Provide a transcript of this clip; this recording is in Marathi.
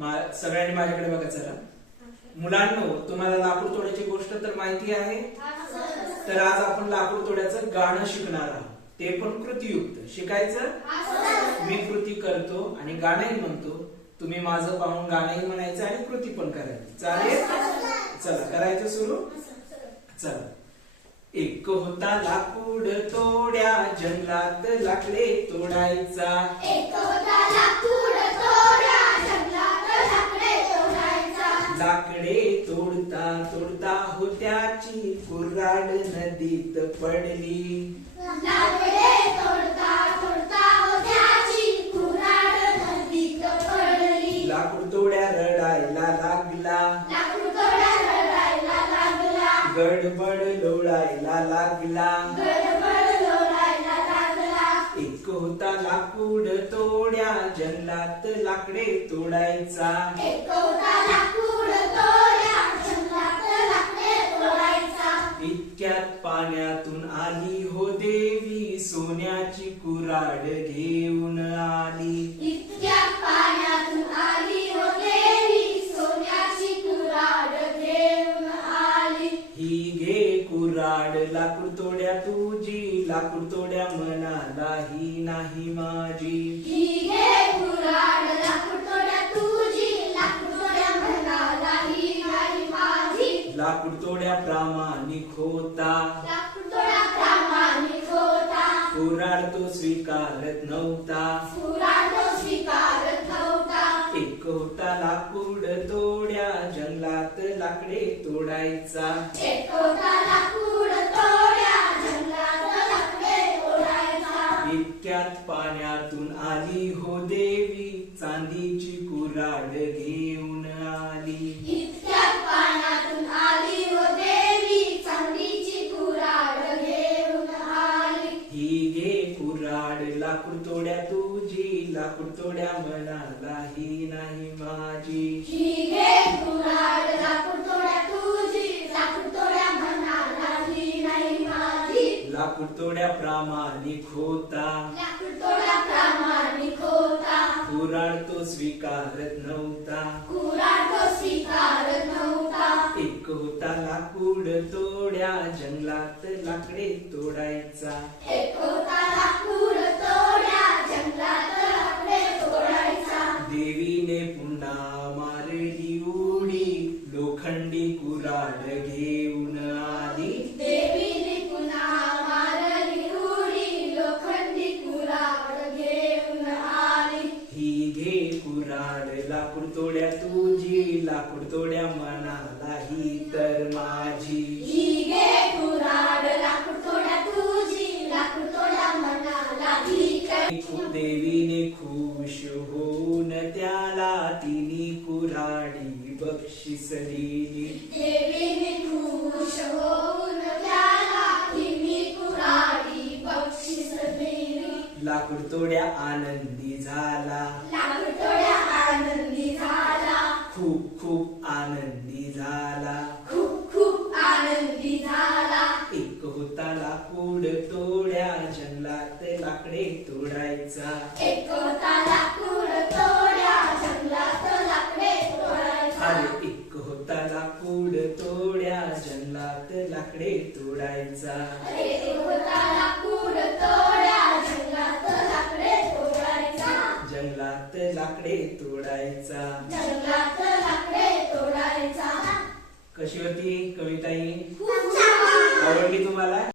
मा- सगळ्यांनी माझ्याकडे बघत जरा मुलांनो तुम्हाला लाकूड तोड्याची गोष्ट तर माहिती आहे? तर आज आपण लाकूड तोड्याचं गाणं शिकणार आहोत. ते पण कृतीयुक्त. शिकायचं? मी कृती करतो आणि गाणंही म्हणतो. तुम्ही माझं पाहून गाणंही म्हणायचं आणि कृती पण करायची. चालेल? चला करायचं सुरू? चला. एक होता लाकूड तोड्या जंगलात लाकडे तोडायचा. एक होता लाकूड तोड्या जंगलात लाकडे तोडायचा लाकडे तोडता तोडता होत्याची कुऱ्हाड नदीत पडली. लाकडे तोडता तोडता होत्याची कुऱ्हाड नदीत पडली. लाकूड तोड्या रडायला लागला. लाकूड तोड्या रडायला लागला. गडबड लोळायला लागला. गडबड लोळायला लागला. एक होता लाकूड तोड्या जंगलात लाकडे तोडायचा. एक होता लाकूड तोड्या जंगलात लाकडे तोडायचा इतक्यात पाण्यातून आली हो देवी सोन्याची कुराड घेऊन आली. इतक्या पाण्यातून आली हो देवी सोन्याची कुऱ्हाड घेऊन आली. ही घे कुराड लाकूड तोड्या तुझी लाकूड तोड्या मनाला ही नाही माझी. ही घे कुऱ्हाड लाकूड तोड्या तुझी लाकूड तोड्या म्हणाला ही नाही माझी. लाकूड तोड्या प्रामाणिक होता. लाकूड तोड्या प्रामाणिक कुराड तो स्वीकारत नव्हता. स्वीकारत नव्हता. एक होता लाकूड तोड्या जंगलात लाकडे तोडायचा. एक होता लाकूड तोड्या जंगलात लाकडे तोडायचा. इतक्यात पाण्यातून आली हो देवी चांदीची कुराड घेऊन आली. इतक्यात पाण्यातून तुझी लाकूड तोड्या मनाला ही नाही माझी. ही घे कुऱ्हाड तुझी नाही माझी. लाकूड तोड्या प्रामाणिक होता. लाकूड तोड्या प्रामाणिक होता. कुराड तो स्वीकारत नव्हता. कुऱ्हाड तो स्वीकारत नव्हता. एक होता लाकूड तोड्या जंगलात लाकडे तोडायचा. एक होता लाकूड कुराड लाकूड तोड्या तुझी लाकूड तोड्या मनाला ही तर माझी. ही घे कुऱ्हाड लाकूड तोड्या तुझी लाकूड तोड्या मनाला ही काय देवीने खुश होऊन त्याला तिने कुऱ्हाडी बक्षीस दिली देवीने खुश होऊन त्याला तिने कुऱ्हाडी बक्षीस दिली लाकूड तोड्या आनंदी झाला. कशी होती कविता खूप छान. आवडली तुम्हाला?